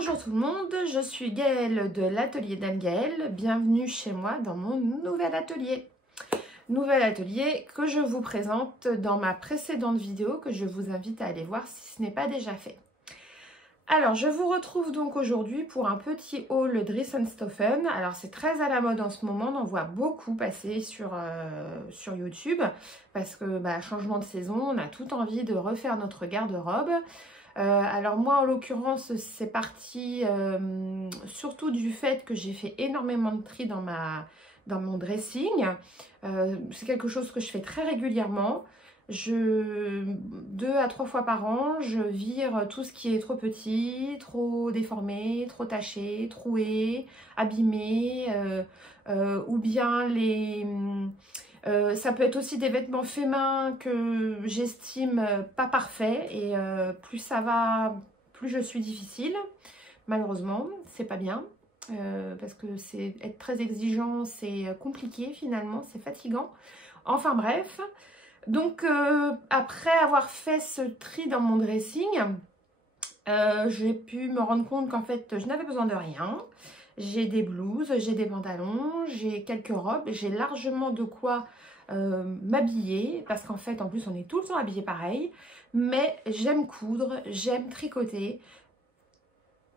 Bonjour tout le monde, je suis Gaëlle de l'atelier d'Anne-Gaëlle. Bienvenue chez moi dans mon nouvel atelier. Nouvel atelier que je vous présente dans ma précédente vidéo que je vous invite à aller voir si ce n'est pas déjà fait. Alors, je vous retrouve donc aujourd'hui pour un petit haul Dries & Stephen. Alors, c'est très à la mode en ce moment, on en voit beaucoup passer sur YouTube parce que changement de saison, on a tout envie de refaire notre garde-robe. Alors moi en l'occurrence c'est parti surtout du fait que j'ai fait énormément de tri dans mon dressing. C'est quelque chose que je fais très régulièrement. 2 à 3 fois par an, je vire tout ce qui est trop petit, trop déformé, trop taché, troué, abîmé, ou bien ça peut être aussi des vêtements faits main que j'estime pas parfaits et plus ça va, plus je suis difficile. Malheureusement, c'est pas bien parce que c'est être très exigeant, c'est compliqué finalement, c'est fatigant. Enfin bref, donc après avoir fait ce tri dans mon dressing, j'ai pu me rendre compte qu'en fait je n'avais besoin de rien. J'ai des blouses, j'ai des pantalons, j'ai quelques robes, j'ai largement de quoi m'habiller parce qu'en fait en plus on est tout le temps habillé pareil, mais j'aime coudre, j'aime tricoter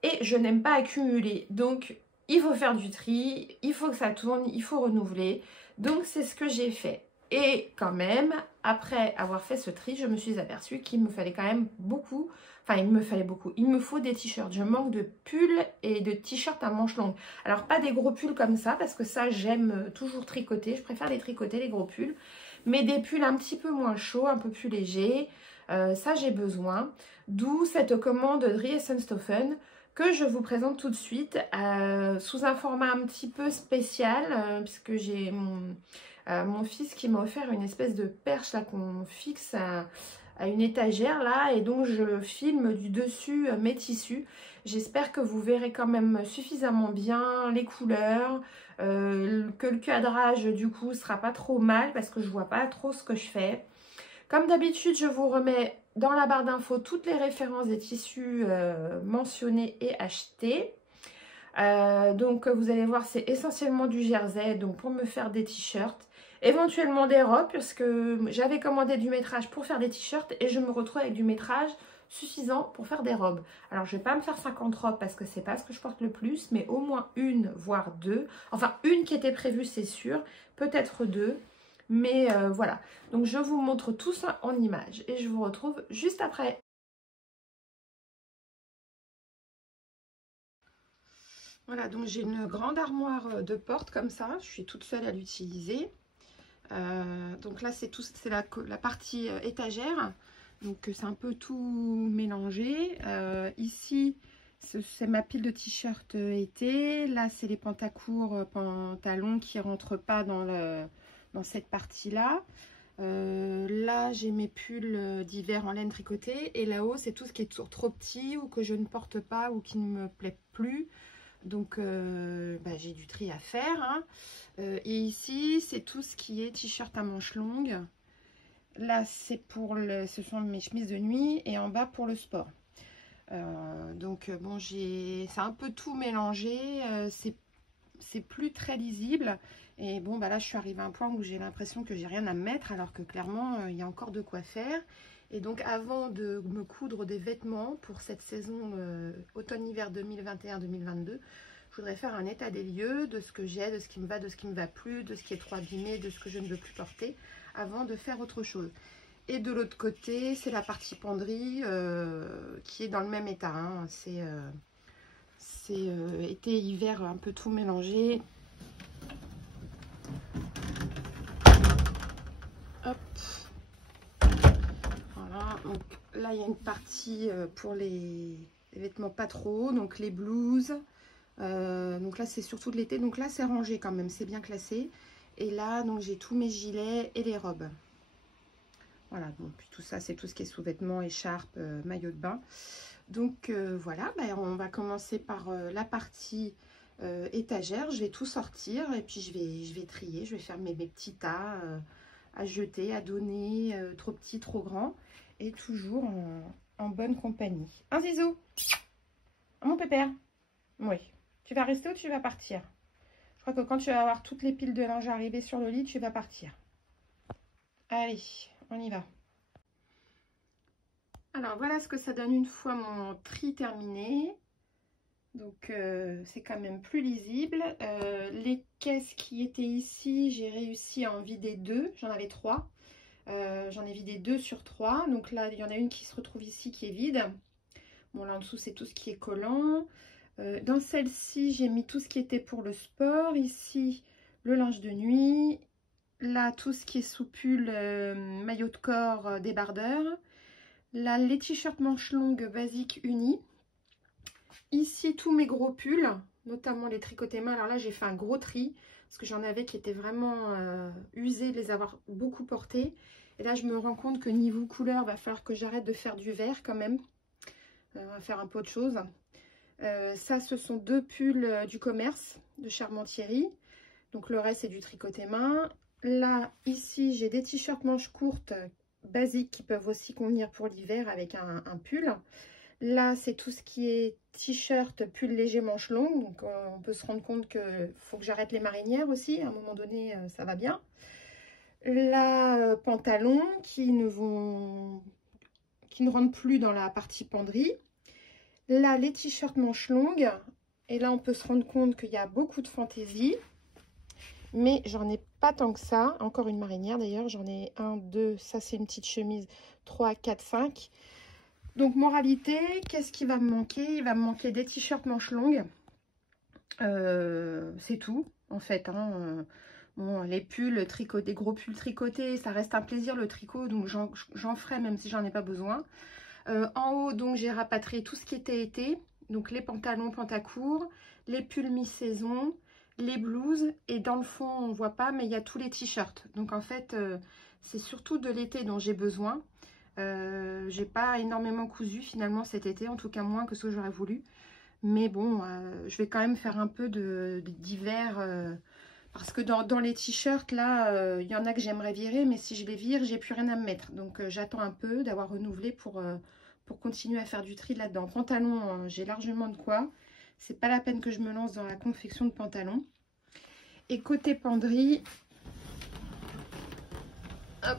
et je n'aime pas accumuler, donc il faut faire du tri, il faut que ça tourne, il faut renouveler, donc c'est ce que j'ai fait. Et quand même, après avoir fait ce tri, je me suis aperçue qu'il me fallait quand même beaucoup. Enfin, il me faut des t-shirts. Je manque de pulls et de t-shirts à manches longues. Alors, pas des gros pulls comme ça, parce que ça, j'aime toujours tricoter. Je préfère les tricoter, les gros pulls. Mais des pulls un petit peu moins chauds, un peu plus légers. Ça, j'ai besoin. D'où cette commande Dries & Stephen que je vous présente tout de suite sous un format un petit peu spécial, puisque j'ai mon fils qui m'a offert une espèce de perche là qu'on fixe à une étagère là, et donc je filme du dessus mes tissus. J'espère que vous verrez quand même suffisamment bien les couleurs, que le cadrage du coup sera pas trop mal parce que je vois pas trop ce que je fais. Comme d'habitude, je vous remets dans la barre d'infos toutes les références des tissus mentionnés et achetés. Donc vous allez voir, c'est essentiellement du jersey, donc pour me faire des t-shirts, éventuellement des robes, puisque j'avais commandé du métrage pour faire des t-shirts et je me retrouve avec du métrage suffisant pour faire des robes. Alors je vais pas me faire 50 robes parce que c'est pas ce que je porte le plus, mais au moins une voire deux, enfin une qui était prévue c'est sûr, peut-être deux, mais voilà. Donc je vous montre tout ça en images et je vous retrouve juste après. Voilà, donc j'ai une grande armoire de porte comme ça, je suis toute seule à l'utiliser. Donc là c'est la partie étagère, donc c'est un peu tout mélangé. Ici c'est ma pile de t-shirts été, là c'est les pantacourts, pantalons qui rentrent pas dans cette partie là. Là j'ai mes pulls d'hiver en laine tricotée, et là-haut c'est tout ce qui est trop petit ou que je ne porte pas ou qui ne me plaît plus. Donc j'ai du tri à faire, hein. Et ici c'est tout ce qui est t-shirt à manches longues. Là c'est ce sont mes chemises de nuit, et en bas pour le sport. Bon, c'est un peu tout mélangé, c'est plus très lisible, et bon là je suis arrivée à un point où j'ai l'impression que j'ai rien à mettre, alors que clairement il y a encore de quoi faire. Et donc avant de me coudre des vêtements pour cette saison automne-hiver 2021-2022, je voudrais faire un état des lieux de ce que j'ai, de ce qui me va, de ce qui me va plus, de ce qui est trop abîmé, de ce que je ne veux plus porter, avant de faire autre chose. Et de l'autre côté, c'est la partie penderie qui est dans le même état, hein. C'est été-hiver un peu tout mélangé. Hop. Voilà, donc là il y a une partie pour les vêtements pas trop hauts, donc les blouses. Donc là c'est surtout de l'été, donc là c'est rangé quand même, c'est bien classé. Et là donc j'ai tous mes gilets et les robes. Voilà, donc tout ça c'est tout ce qui est sous-vêtements, écharpes, maillot de bain. Donc voilà, on va commencer par la partie étagère. Je vais tout sortir et puis je vais trier, je vais faire mes petits tas à jeter, à donner, trop petit, trop grand, et toujours en bonne compagnie. Un zizou! Ah, mon pépère? Oui. Tu vas rester ou tu vas partir? Je crois que quand tu vas avoir toutes les piles de linge arrivées sur le lit, tu vas partir. Allez, on y va. Alors, voilà ce que ça donne une fois mon tri terminé. Donc, c'est quand même plus lisible. Les caisses qui étaient ici, j'ai réussi à en vider 2. J'en avais 3. J'en ai vidé 2 sur 3. Donc là, il y en a une qui se retrouve ici qui est vide. Bon, là en dessous, c'est tout ce qui est collant. Dans celle-ci, j'ai mis tout ce qui était pour le sport. Ici, le linge de nuit. Là, tout ce qui est sous pull, maillot de corps, débardeur. Là, les t-shirts manches longues basiques unis. Ici, tous mes gros pulls, notamment les tricotés main. Alors là, j'ai fait un gros tri parce que j'en avais qui étaient vraiment usés de les avoir beaucoup portés. Et là, je me rends compte que niveau couleur, il va falloir que j'arrête de faire du vert quand même. On va faire un peu autre chose. Ça, ce sont 2 pulls du commerce de Charmant-Thierry. Donc le reste, c'est du tricoté main. Là, ici, j'ai des t-shirts manches courtes basiques qui peuvent aussi convenir pour l'hiver avec un pull. Là, c'est tout ce qui est t-shirt, pull léger manches longues. Donc on peut se rendre compte qu'il faut que j'arrête les marinières aussi. À un moment donné, ça va bien. Là, pantalons qui ne rentrent plus dans la partie penderie. Là, les t-shirts manches longues. Et là, on peut se rendre compte qu'il y a beaucoup de fantaisie. Mais j'en ai pas tant que ça. Encore une marinière d'ailleurs. J'en ai 1, 2. Ça, c'est une petite chemise. 3, 4, 5. Donc, moralité, qu'est-ce qui va me manquer? Il va me manquer des t-shirts manches longues. C'est tout, en fait. Hein. Bon, les pulls tricotés, des gros pulls tricotés, ça reste un plaisir le tricot. Donc, j'en ferai même si j'en ai pas besoin. En haut, donc, j'ai rapatrié tout ce qui était été. Donc, les pantalons pantacourts, les pulls mi-saison, les blouses. Et dans le fond, on ne voit pas, mais il y a tous les t-shirts. Donc, en fait, c'est surtout de l'été dont j'ai besoin. J'ai pas énormément cousu finalement cet été, en tout cas moins que ce que j'aurais voulu. Mais bon, je vais quand même faire un peu d'hiver. Parce que dans les t-shirts, là, il y en a que j'aimerais virer. Mais si je les vire, j'ai plus rien à me mettre. Donc, j'attends un peu d'avoir renouvelé pour continuer à faire du tri là-dedans. Pantalon, j'ai largement de quoi. C'est pas la peine que je me lance dans la confection de pantalons. Et côté penderie... Hop,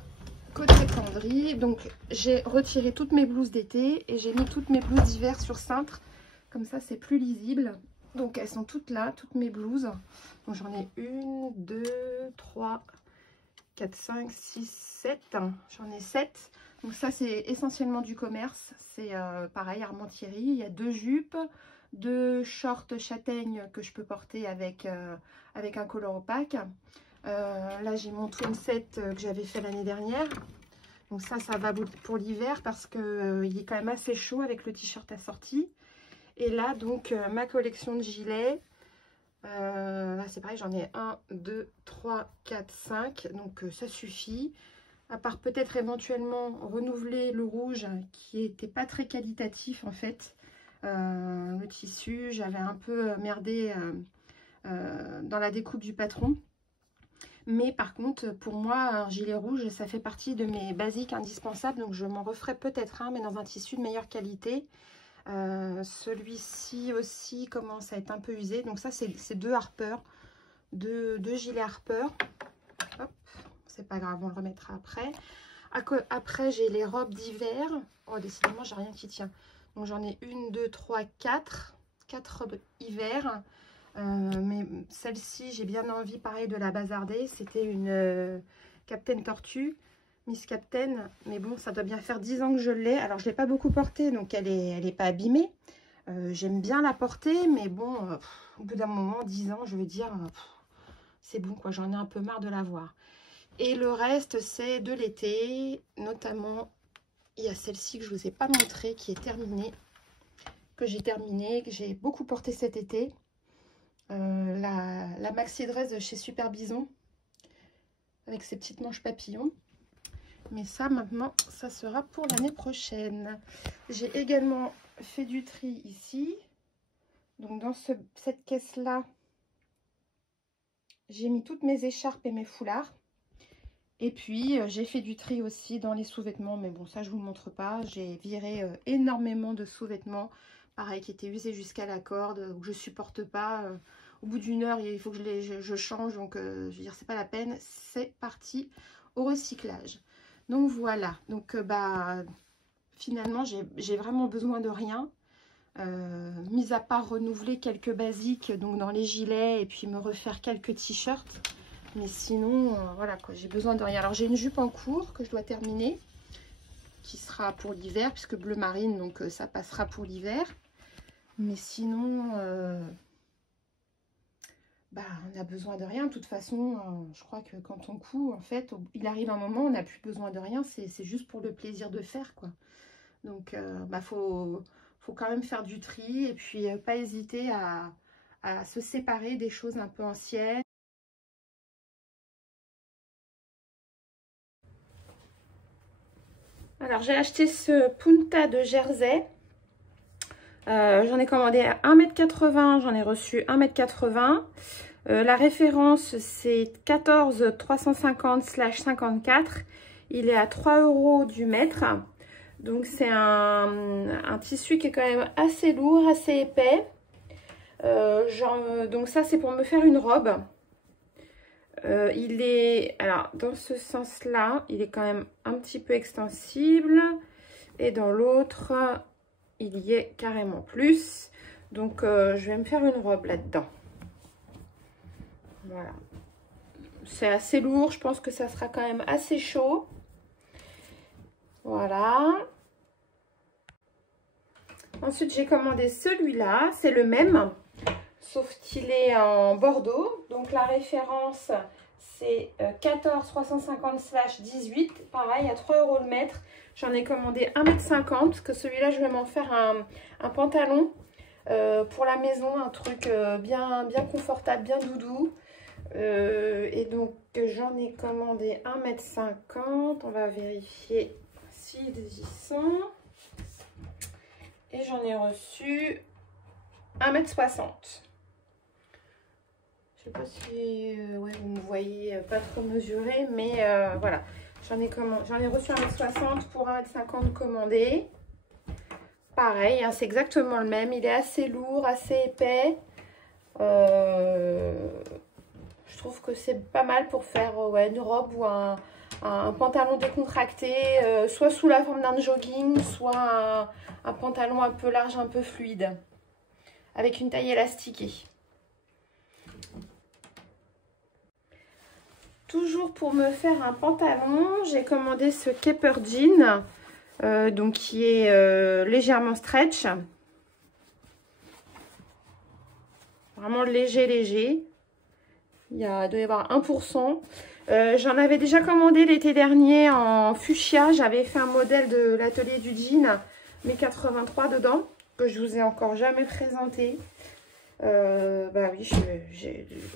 côté penderie, donc j'ai retiré toutes mes blouses d'été et j'ai mis toutes mes blouses d'hiver sur cintre. Comme ça, c'est plus lisible. Donc, elles sont toutes là, toutes mes blouses. Donc, j'en ai 1, 2, 3, 4, 5, 6, 7. J'en ai 7. Donc, ça, c'est essentiellement du commerce. C'est pareil, Armand-Thierry. Il y a 2 jupes, 2 shorts châtaignes que je peux porter avec un collant opaque. Là, j'ai mon twin set que j'avais fait l'année dernière. Donc, ça va pour l'hiver parce qu'il est quand même assez chaud avec le t-shirt assorti. Et là, donc, ma collection de gilets. Là, c'est pareil, j'en ai 1, 2, 3, 4, 5. Donc, ça suffit. À part peut-être éventuellement renouveler le rouge qui n'était pas très qualitatif en fait. Le tissu, j'avais un peu merdé dans la découpe du patron. Mais par contre, pour moi, un gilet rouge, ça fait partie de mes basiques indispensables. Donc, je m'en referai peut-être un, mais dans un tissu de meilleure qualité. Celui-ci aussi commence à être un peu usé. Donc ça, c'est 2 Harper. 2 gilets Harper. Hop, c'est pas grave, on le remettra après. Après, j'ai les robes d'hiver. Oh, décidément, j'ai rien qui tient. Donc, j'en ai 1, 2, 3, 4. 4 robes hiver. Mais celle-ci, j'ai bien envie, pareil, de la bazarder. C'était une Captain Tortue, Miss Captain. Mais bon, ça doit bien faire 10 ans que je l'ai. Alors, je ne l'ai pas beaucoup portée, donc elle est pas abîmée. J'aime bien la porter, mais bon, au bout d'un moment, 10 ans, je veux dire, c'est bon, quoi. J'en ai un peu marre de la voir. Et le reste, c'est de l'été. Notamment, il y a celle-ci que je ne vous ai pas montrée, qui est terminée. Que j'ai beaucoup porté cet été. La maxi dress de chez Super Bison avec ses petites manches papillons. Mais ça, maintenant, ça sera pour l'année prochaine. J'ai également fait du tri ici. Donc, dans cette caisse-là, j'ai mis toutes mes écharpes et mes foulards. Et puis, j'ai fait du tri aussi dans les sous-vêtements. Mais bon, ça, je ne vous le montre pas. J'ai viré énormément de sous-vêtements pareil, qui était usé jusqu'à la corde, que je supporte pas. Au bout d'une heure, il faut que je change, donc je veux dire, c'est pas la peine. C'est parti au recyclage. Donc voilà, donc bah finalement, j'ai vraiment besoin de rien. Mis à part renouveler quelques basiques, donc dans les gilets, et puis me refaire quelques t-shirts. Mais sinon, voilà quoi, j'ai besoin de rien. Alors j'ai une jupe en cours que je dois terminer, qui sera pour l'hiver, puisque bleu marine, donc ça passera pour l'hiver. Mais sinon, bah, on a besoin de rien. De toute façon, je crois que quand on coud, en fait, il arrive un moment où on n'a plus besoin de rien. C'est juste pour le plaisir de faire, quoi. Donc, bah, faut quand même faire du tri et puis pas hésiter à se séparer des choses un peu anciennes. Alors, j'ai acheté ce punta de Jersey. J'en ai commandé à 1,80 m, j'en ai reçu 1,80 m. La référence, c'est 14 350/54. Il est à 3 € du mètre. Donc, c'est un tissu qui est quand même assez lourd, assez épais. Donc, ça, c'est pour me faire une robe. Il est, alors, dans ce sens-là, il est quand même un petit peu extensible. Et dans l'autre, il y est carrément plus. Donc, je vais me faire une robe là-dedans. Voilà. C'est assez lourd. Je pense que ça sera quand même assez chaud. Voilà. Ensuite, j'ai commandé celui-là. C'est le même, sauf qu'il est en bordeaux. Donc, la référence, c'est 14 350/18. Pareil, à 3 € le mètre. J'en ai commandé 1,50 m, parce que celui-là, je vais m'en faire un pantalon pour la maison, un truc bien confortable, bien doudou. Et donc, j'en ai commandé 1,50 m. On va vérifier s'ils y sont. Et j'en ai reçu 1,60 m. Je sais pas si ouais, vous me voyez pas trop mesuré, mais voilà. J'en ai reçu 1,60 m pour 1,50 m commandé. Pareil, hein, c'est exactement le même. Il est assez lourd, assez épais. Je trouve que c'est pas mal pour faire ouais, une robe ou un pantalon décontracté, soit sous la forme d'un jogging, soit un pantalon un peu large, un peu fluide, avec une taille élastiquée. Toujours pour me faire un pantalon, j'ai commandé ce Keeper Jean, donc qui est légèrement stretch. Vraiment léger. Il doit y avoir 1%. J'en avais déjà commandé l'été dernier en fuchsia. J'avais fait un modèle de l'atelier du jean, mais 83 dedans, que je vous ai encore jamais présenté. Bah oui,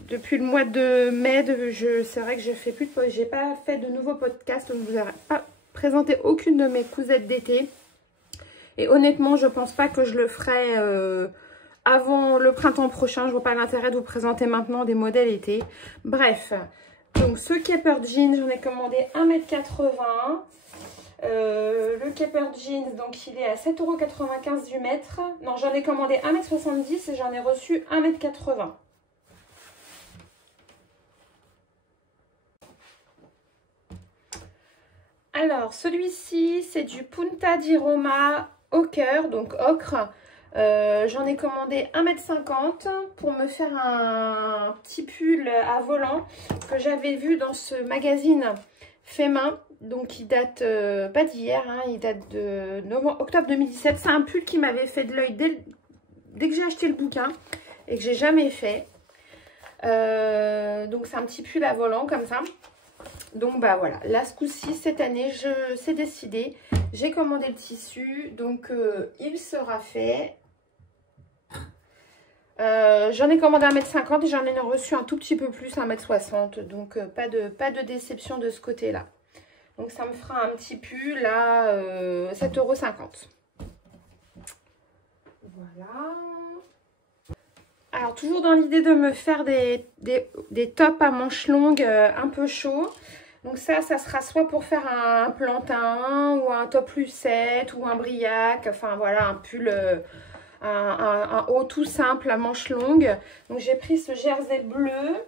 depuis le mois de mai, c'est vrai que j'ai pas fait de nouveaux podcasts, donc je vous ai pas présenté aucune de mes cousettes d'été. Et honnêtement, je pense pas que je le ferai avant le printemps prochain. Je vois pas l'intérêt de vous présenter maintenant des modèles été. Bref, donc ce Keeper Jean, j'en ai commandé 1,80 m. Le Keeper Jeans, donc il est à 7,95 € du mètre. Non, j'en ai commandé 1,70 m et j'en ai reçu 1,80 m. Alors, celui-ci, c'est du Punta di Roma Ochre, donc ocre. J'en ai commandé 1,50 m pour me faire un petit pull à volant que j'avais vu dans ce magazine fait main. Donc il date pas d'hier, hein, il date de octobre 2017. C'est un pull qui m'avait fait de l'œil dès que j'ai acheté le bouquin et que j'ai jamais fait. Donc c'est un petit pull à volant comme ça. Donc bah voilà, là ce coup-ci, cette année, c'est décidé. J'ai commandé le tissu, donc il sera fait. J'en ai commandé 1,50 m et j'en ai reçu un tout petit peu plus, 1,60 m. Donc pas de déception de ce côté-là. Donc ça me fera un petit pull à 7,50 €. Voilà. Alors toujours dans l'idée de me faire des tops à manches longues un peu chauds. Donc ça sera soit pour faire un plantain ou un top lucette ou un briac. Enfin voilà, un pull un haut tout simple à manches longues. Donc j'ai pris ce jersey bleu.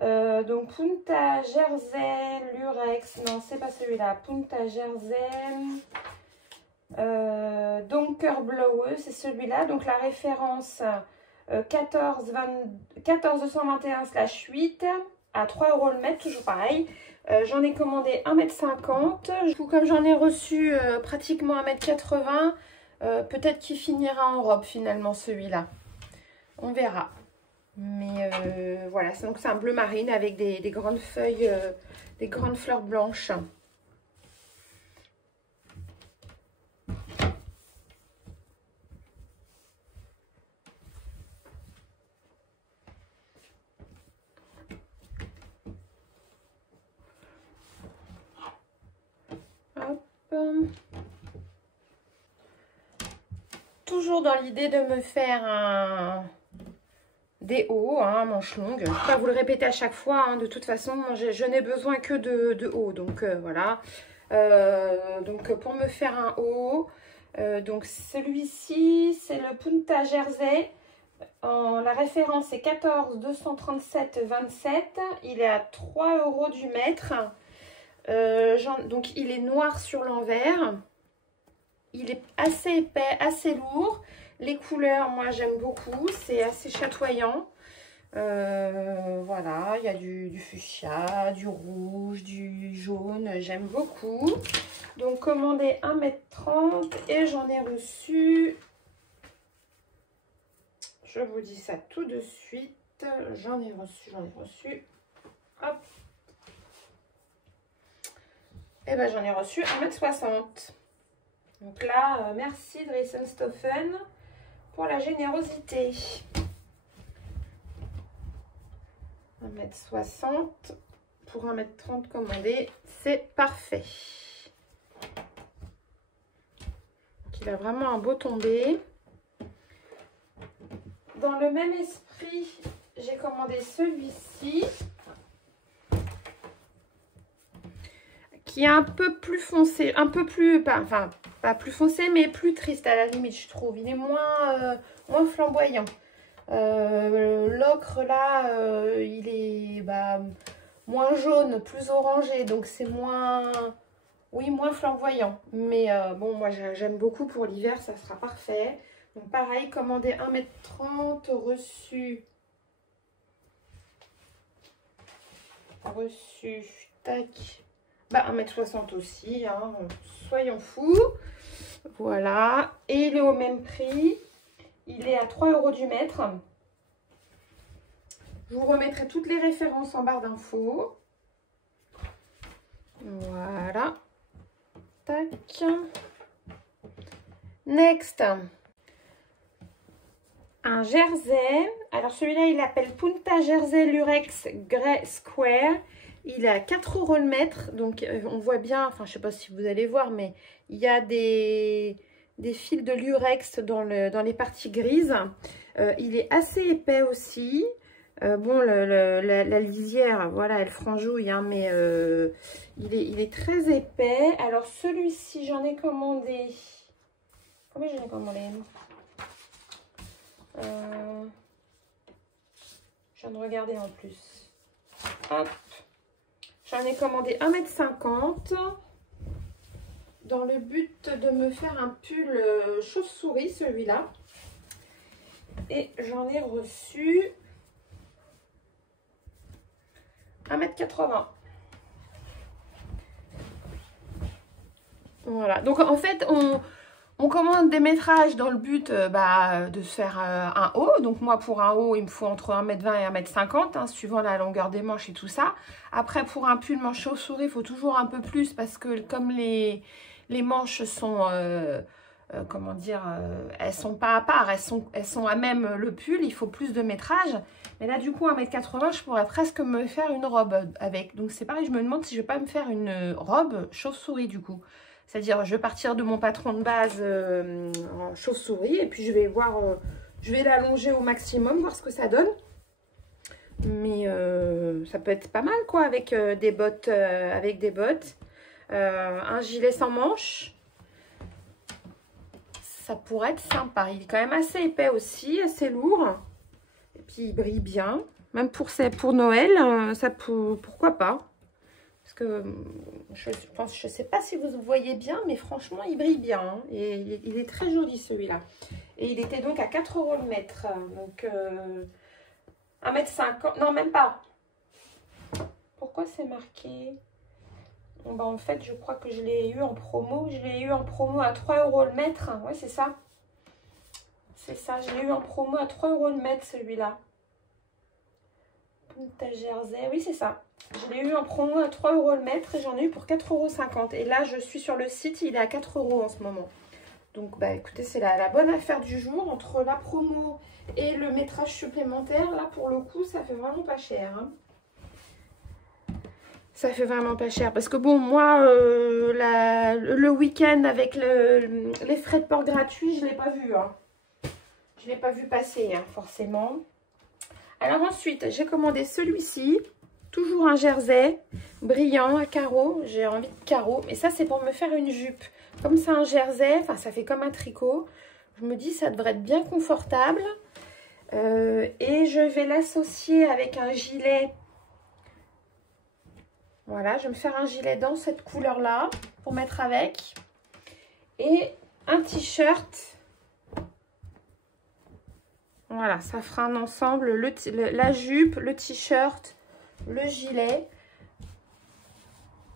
Donc Punta Jersey Lurex, non c'est pas celui-là, Punta Jersey Donker Blower, c'est celui-là. Donc la référence 1421/8 à 3 € le mètre, toujours pareil. J'en ai commandé 1,50 m. Du coup, comme j'en ai reçu pratiquement 1,80 m, peut-être qu'il finira en robe finalement celui-là. On verra. Mais voilà, donc c'est un bleu marine avec des grandes feuilles, des grandes fleurs blanches. Hop. Toujours dans l'idée de me faire des hauts, hein, manches longues. Je ne vais pas vous le répéter à chaque fois, hein, de toute façon, moi, je n'ai besoin que de hauts. Donc voilà. Donc pour me faire un haut, donc celui-ci, c'est le Punta Jersey. La référence est 14,237,27. Il est à 3 € du mètre. Donc il est noir sur l'envers. Il est assez épais, assez lourd. Les couleurs, moi j'aime beaucoup. C'est assez chatoyant. Voilà, il y a du fuchsia, du rouge, du jaune. J'aime beaucoup. Donc commandé 1,30 m et j'en ai reçu... Je vous dis ça tout de suite. J'en ai reçu. Hop. Et ben j'en ai reçu 1,60 m. Donc là, merci Dressenstoffen pour la générosité. 1,60 m pour 1,30 m commandé, c'est parfait. Donc il a vraiment un beau tombé. Dans le même esprit, j'ai commandé celui-ci, qui est un peu plus foncé, un peu plus, enfin pas plus foncé, mais plus triste à la limite, je trouve. Il est moins flamboyant. L'ocre là, il est moins jaune, plus orangé, donc c'est moins flamboyant. Mais bon, moi j'aime beaucoup pour l'hiver, ça sera parfait. Donc pareil, commandé 1,30 m, reçu, tac, 1,60 m aussi, hein, soyons fous. Voilà, et il est au même prix, il est à 3 € du mètre. Je vous remettrai toutes les références en barre d'infos. Voilà, tac. Next. Un jersey, alors celui-là il l'appelle Punta Jersey Lurex Grey Square. Il est à 4 € le mètre, donc on voit bien, enfin je sais pas si vous allez voir, mais il y a des fils de lurex dans les parties grises. Il est assez épais aussi. Bon, la lisière, voilà, elle franjouille, hein, mais il est très épais. Alors celui-ci, j'en ai commandé. Combien j'en ai commandé? Je viens de regarder en plus. Hop. J'en ai commandé 1,50 m dans le but de me faire un pull chauve-souris, celui-là. Et j'en ai reçu 1,80 m. Voilà. Donc en fait, on commande des métrages dans le but de se faire un haut. Donc moi pour un haut il me faut entre 1,20 m et 1,50 m, hein, suivant la longueur des manches et tout ça. Après pour un pull manche chauve-souris il faut toujours un peu plus parce que comme les manches sont comment dire, elles sont pas à part, elles sont à même le pull, il faut plus de métrage. Mais là du coup 1,80 m je pourrais presque me faire une robe avec. Donc c'est pareil, je me demande si je vais pas me faire une robe chauve-souris du coup. C'est-à-dire, je vais partir de mon patron de base en chauve-souris et puis je vais voir, je vais l'allonger au maximum, voir ce que ça donne. Mais ça peut être pas mal quoi avec des bottes, un gilet sans manches. ça pourrait être sympa. Il est quand même assez épais aussi, assez lourd. Et puis, il brille bien. Même pour Noël, pourquoi pas? Parce que je sais pas si vous voyez bien, mais franchement, il brille bien. Hein. Et il est très joli, celui-là. Et il était donc à 4 € le mètre. Donc, 1,50 m. Non, même pas. Pourquoi c'est marqué? Bon, bah, en fait, je crois que je l'ai eu en promo. Je l'ai eu en promo à 3 € le mètre. Ouais, c'est ça. C'est ça. Je l'ai eu en promo à 3 € le mètre, celui-là. Punta Jersey. Oui, c'est ça. Je l'ai eu en promo à 3 € le mètre et j'en ai eu pour 4,50 €. Et là, je suis sur le site. Il est à 4 € en ce moment. Donc, bah, écoutez, c'est la bonne affaire du jour. Entre la promo et le métrage supplémentaire, là, pour le coup, ça fait vraiment pas cher. Hein. Ça fait vraiment pas cher. Parce que, bon, moi, le week-end avec les frais de port gratuits, je ne l'ai pas vu. Hein. Je ne l'ai pas vu passer, hein, forcément. Alors, ensuite, j'ai commandé celui-ci. Toujours un jersey brillant à carreaux. J'ai envie de carreaux. Mais ça, c'est pour me faire une jupe. Comme c'est un jersey, enfin ça fait comme un tricot, je me dis ça devrait être bien confortable. Et je vais l'associer avec un gilet. Voilà, je vais me faire un gilet dans cette couleur-là pour mettre avec. Et un t-shirt. Voilà, ça fera un ensemble. La jupe, le t-shirt, le gilet.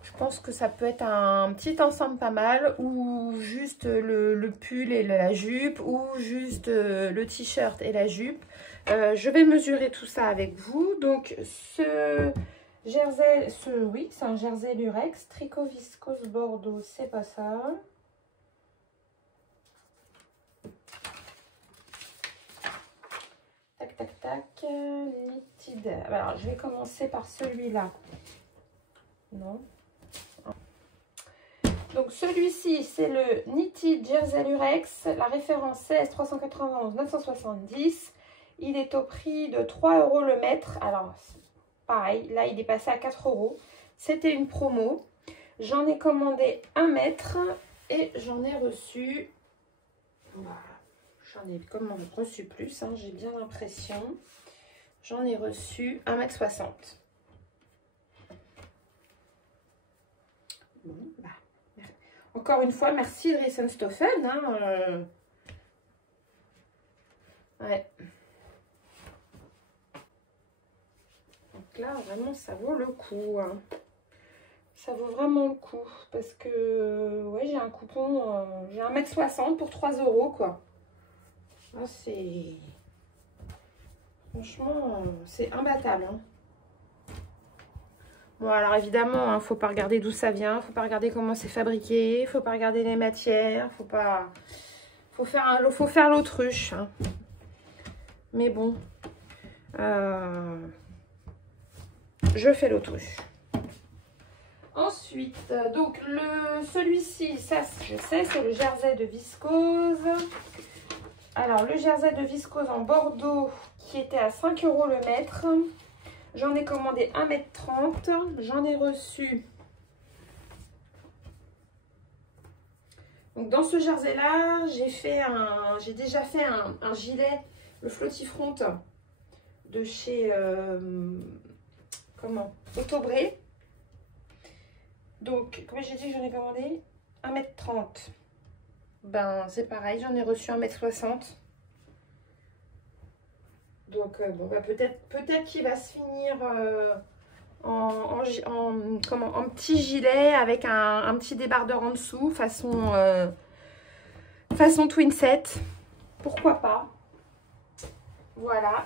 Je pense que ça peut être un petit ensemble pas mal, ou juste le pull et la jupe, ou juste le t-shirt et la jupe. Je vais mesurer tout ça avec vous. Donc ce jersey, oui, c'est un jersey lurex, tricot viscose bordeaux, c'est pas ça. Tac, tac, tac, knitted. Alors je vais commencer par celui-là. Non. Donc celui-ci, c'est le Knitted Jersey Lurex, la référence 16 391 970. Il est au prix de 3 € le mètre. Alors, pareil, là, il est passé à 4 €. C'était une promo. J'en ai commandé 1 mètre et j'en ai reçu... Voilà, j'en ai reçu plus, hein, j'ai bien l'impression. J'en ai reçu 1,60 m. Bon, bah. Encore une fois, merci Dries & Stoffeln. Hein, ouais. Donc là, vraiment, ça vaut le coup. Hein. Ça vaut vraiment le coup. Parce que, ouais, j'ai un coupon, j'ai 1,60 m pour 3 €, quoi. Ah, c'est... Franchement, c'est imbattable. Hein. Bon, alors évidemment, il ne faut pas regarder d'où ça vient, il ne faut pas regarder comment c'est fabriqué, il ne faut pas regarder les matières, faut faire l'autruche. Hein. Mais bon, je fais l'autruche. Ensuite, donc celui-ci, ça je sais, c'est le jersey de viscose. Alors, le jersey de viscose en bordeaux qui était à 5 € le mètre. J'en ai commandé 1,30 m. J'en ai reçu. Donc dans ce jersey là, j'ai déjà fait un gilet, le Flottifront de chez Autobré. Donc comme j'ai dit, j'en ai commandé 1,30 m. Ben c'est pareil, j'en ai reçu 1,60 m. Donc, bon, bah, peut-être qu'il va se finir en petit gilet avec un petit débardeur en dessous, façon twin set. Pourquoi pas. Voilà.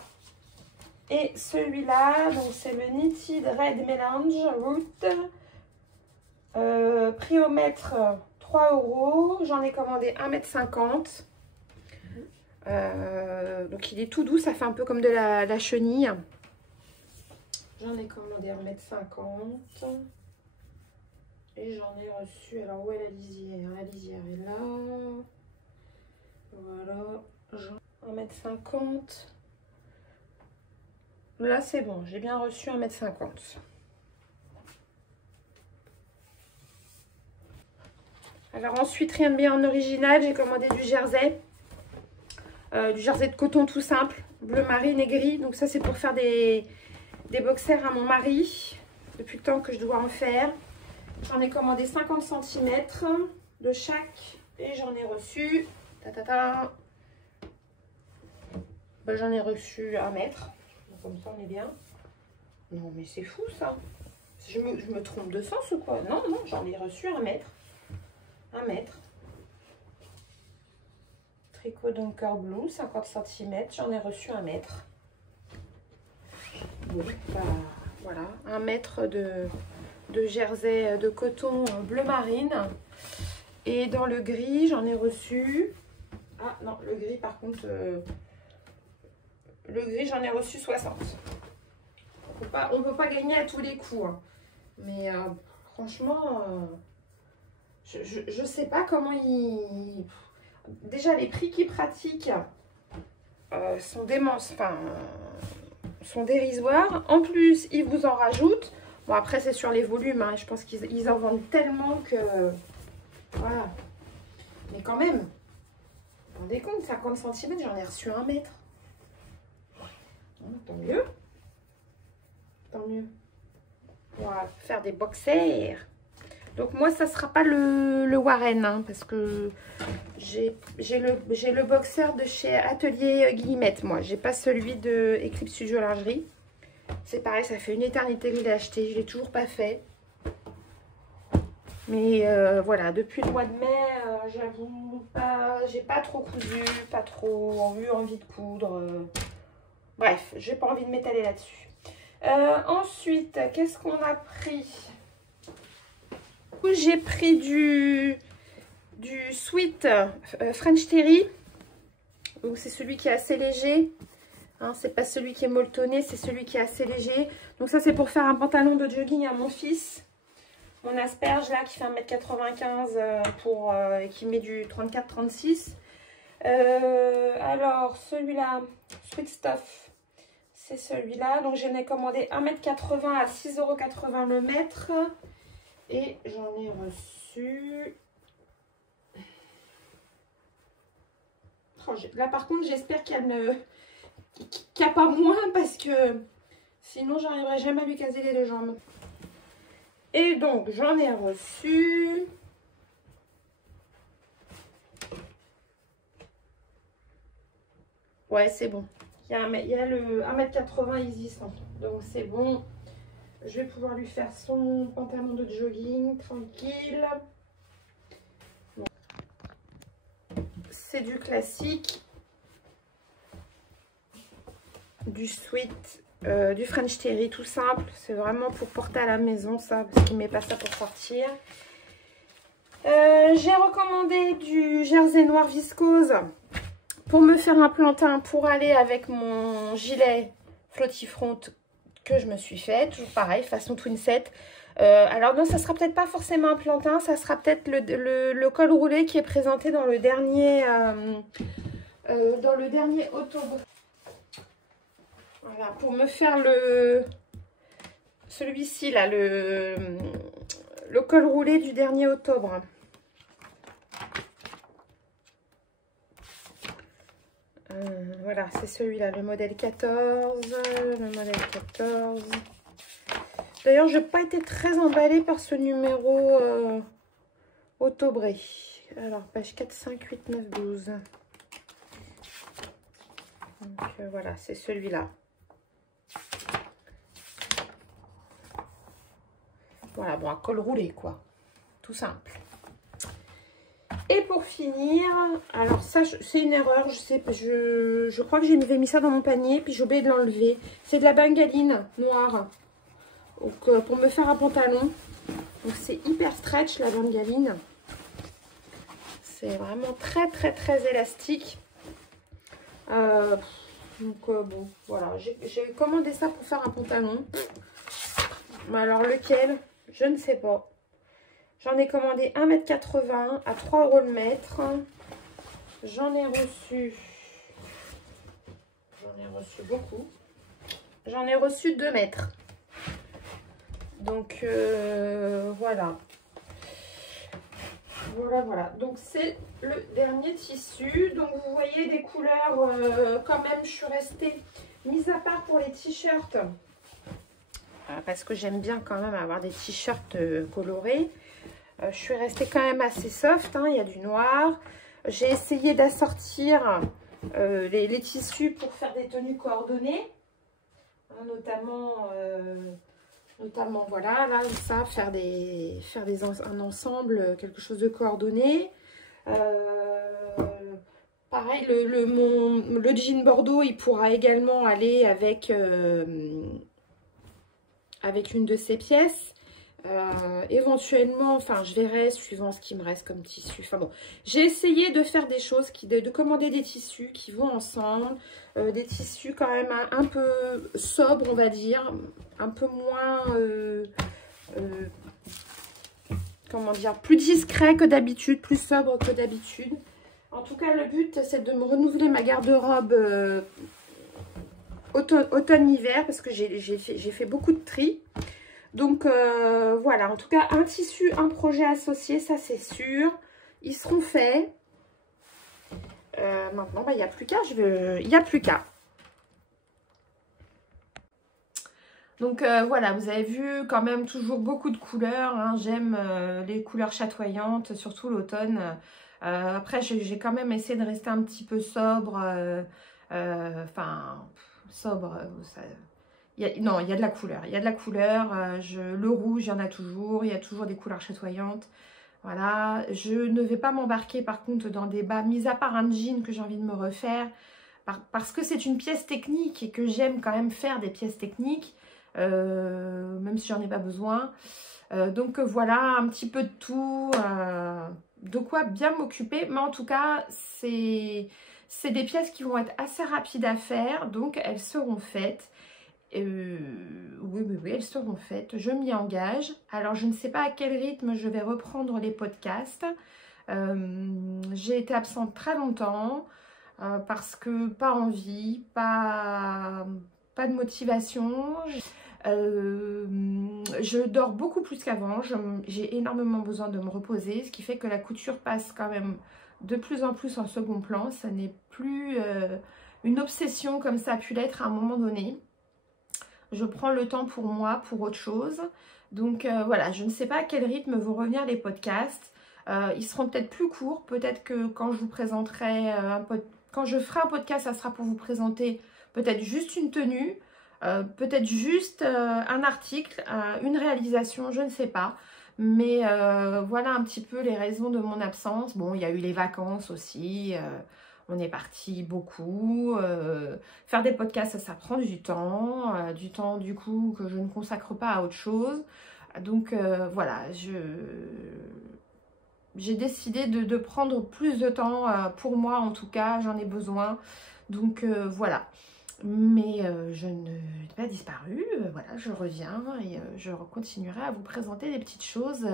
Et celui-là, donc c'est le Knitted Red Melange Root. Prix au mètre 3 €. J'en ai commandé 1,50 m. Donc il est tout doux, ça fait un peu comme de la chenille. J'en ai commandé 1,50 m. Et j'en ai reçu, alors où est la lisière? La lisière est là. Voilà, 1,50 m. Là c'est bon, j'ai bien reçu 1,50 m. Alors ensuite, rien de bien en original. J'ai commandé du jersey. Du jersey de coton tout simple. Bleu marine et gris. Donc ça, c'est pour faire des boxers à mon mari. Depuis le temps que je dois en faire. J'en ai commandé 50 cm de chaque. Et j'en ai reçu... Ben, j'en ai reçu 1 mètre. Comme ça, on est bien. Non, mais c'est fou, ça. Je me trompe de sens ou quoi? Non, non, j'en ai reçu 1 mètre. 1 mètre. Tricot Dunker Blue, 50 cm. J'en ai reçu 1 mètre. Bon, bah, voilà. 1 mètre de jersey de coton bleu marine. Et dans le gris, j'en ai reçu... Ah non, le gris, par contre... Le gris, j'en ai reçu 60. On ne peut pas gagner à tous les coups. Hein. Mais franchement, je ne sais pas comment ils... Déjà, les prix qu'ils pratiquent sont sont dérisoires. En plus, ils vous en rajoutent. Bon, après, c'est sur les volumes. Hein. Je pense qu'ils en vendent tellement que... Voilà. Mais quand même, vous vous rendez compte, 50 cm, j'en ai reçu 1 mètre. Tant mieux. Tant mieux. On va faire des boxers. Donc moi, ça ne sera pas le Warren. Hein, parce que j'ai le boxer de chez Atelier Guillemette. Moi, j'ai pas celui de Eclipse Studio Lingerie. C'est pareil, ça fait une éternité que je l'ai acheté. Je ne l'ai toujours pas fait. Mais voilà, depuis le mois de mai, j'avoue, j'ai pas trop cousu, pas trop eu envie de coudre. Bref, j'ai pas envie de m'étaler là-dessus. Ensuite, qu'est-ce qu'on a pris? J'ai pris du sweat French Terry. Donc c'est celui qui est assez léger. Hein, c'est pas celui qui est molletonné, c'est celui qui est assez léger. Donc ça, c'est pour faire un pantalon de jogging à mon fils. Mon asperge là qui fait 1,95 m qui met du 34-36. Alors celui-là, Sweet Stuff, c'est celui-là. Donc j'en ai commandé 1,80 m à 6,80 € le mètre. Et j'en ai reçu... Oh, là par contre j'espère qu'il n'y a pas moins parce que sinon j'arriverai jamais à lui caser les deux jambes. Et donc, j'en ai reçu... Ouais, c'est bon. Il y a le 1,80 m existant. Donc, c'est bon. Je vais pouvoir lui faire son pantalon de jogging, tranquille. Bon. C'est du classique. Du sweat. Du French Terry tout simple, c'est vraiment pour porter à la maison ça, parce qu'il ne met pas ça pour sortir. J'ai recommandé du jersey noir viscose pour me faire un plantain pour aller avec mon gilet flotti front que je me suis fait, toujours pareil, façon twin set. Alors non, ça sera peut-être pas forcément un plantain, ça sera peut-être le col roulé qui est présenté dans le dernier Octobre. Voilà, pour me faire celui-ci là, le col roulé du dernier Octobre. Voilà, c'est celui-là, le modèle 14. Le modèle 14. D'ailleurs, je n'ai pas été très emballée par ce numéro octobré. Alors, page 4, 5, 8, 9, 12. Donc, voilà, c'est celui-là. Voilà, bon, un col roulé, quoi. Tout simple. Et pour finir, alors ça, c'est une erreur, je crois que j'avais mis ça dans mon panier, puis j'ai oublié de l'enlever. C'est de la bengaline noire. Donc, pour me faire un pantalon. Donc, c'est hyper stretch, la bengaline. C'est vraiment très, très, très élastique. Bon, voilà. J'ai commandé ça pour faire un pantalon. Mais alors, lequel? Je ne sais pas. J'en ai commandé 1,80 m à 3 € le mètre. J'en ai reçu beaucoup. J'en ai reçu 2 mètres. Donc, voilà. Voilà, voilà. Donc, c'est le dernier tissu. Donc, vous voyez des couleurs, quand même, je suis restée, mise à part pour les t-shirts. Parce que j'aime bien quand même avoir des t-shirts colorés. Je suis restée quand même assez soft, hein. Il y a du noir. J'ai essayé d'assortir les tissus pour faire des tenues coordonnées. Hein, notamment, voilà, là, ça, faire un ensemble, quelque chose de coordonné. Pareil, le jean bordeaux, il pourra également aller avec une de ces pièces. Éventuellement, enfin, je verrai suivant ce qui me reste comme tissu. Enfin bon, j'ai essayé de faire des choses, de commander des tissus qui vont ensemble. Des tissus quand même un peu sobres, on va dire. Un peu moins... comment dire, plus discret que d'habitude, plus sobre que d'habitude. En tout cas, le but, c'est de me renouveler ma garde-robe automne-hiver, parce que j'ai fait beaucoup de tri. Donc, voilà, en tout cas, un tissu, un projet associé, ça c'est sûr. Ils seront faits. Maintenant, il n'y a plus qu'à. Il n'y a plus qu'à. Donc voilà, vous avez vu quand même toujours beaucoup de couleurs, hein. J'aime les couleurs chatoyantes, surtout l'automne. Après, j'ai quand même essayé de rester un petit peu sobre. Enfin, sobre, non, il y a de la couleur. Il y a de la couleur. Le rouge, il y en a toujours. Il y a toujours des couleurs chatoyantes. Voilà. Je ne vais pas m'embarquer par contre dans des bas, mis à part un jean que j'ai envie de me refaire. Parce que c'est une pièce technique et que j'aime quand même faire des pièces techniques. Même si j'en ai pas besoin. Donc voilà, un petit peu de tout, de quoi bien m'occuper. Mais en tout cas, c'est des pièces qui vont être assez rapides à faire, donc elles seront faites. Oui, elles seront faites, je m'y engage. Alors je ne sais pas à quel rythme je vais reprendre les podcasts. J'ai été absente très longtemps parce que pas envie, pas de motivation. Je dors beaucoup plus qu'avant. J'ai énormément besoin de me reposer, ce qui fait que la couture passe quand même de plus en plus en second plan. Ça n'est plus une obsession comme ça a pu l'être à un moment donné. Je prends le temps pour moi, pour autre chose. Donc voilà, je ne sais pas à quel rythme vont revenir les podcasts. Ils seront peut-être plus courts. Peut-être que quand je vous présenterai quand je ferai un podcast, ça sera pour vous présenter peut-être juste une tenue. Peut-être juste un article, une réalisation, je ne sais pas. Mais voilà un petit peu les raisons de mon absence. Bon, il y a eu les vacances aussi. On est parti beaucoup. Faire des podcasts, ça prend du temps. Du temps du coup que je ne consacre pas à autre chose. Donc voilà, j'ai décidé de prendre plus de temps pour moi en tout cas. J'en ai besoin. Donc voilà. Mais je n'ai pas disparu, voilà, je reviens et je continuerai à vous présenter des petites choses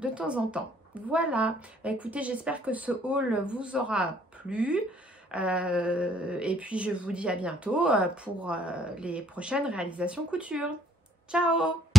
de temps en temps. Voilà, bah, écoutez, j'espère que ce haul vous aura plu. Et puis je vous dis à bientôt pour les prochaines réalisations couture. Ciao!